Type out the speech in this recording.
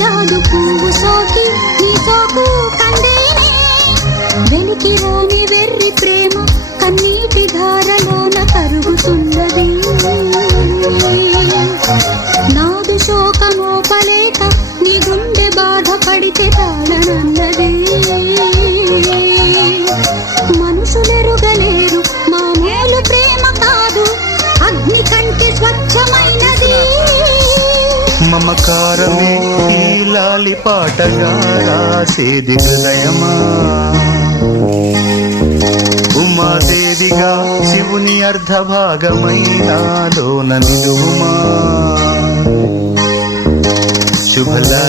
జాదు పువ్వు సోకి నీ సోకు కందేనే వెలికి రాని వెర్రి ప్రేమ కన్నీటి ధారలోన కరుగుతున్నది నాదు శోకమోపలేక నీ గుండె బాధపడితే తాళనన్నది మనుషులెరుగలేరు మామూలు ప్రేమ కాదు అగ్ని కంటే స్వచ్ఛమైనది మమకారమే ఈ లాలి పాటగా రాసేది హృదయమా ఉమాదేవిగా శివుని అర్ధభాగమైనాలోన నిలువుమా శుభలా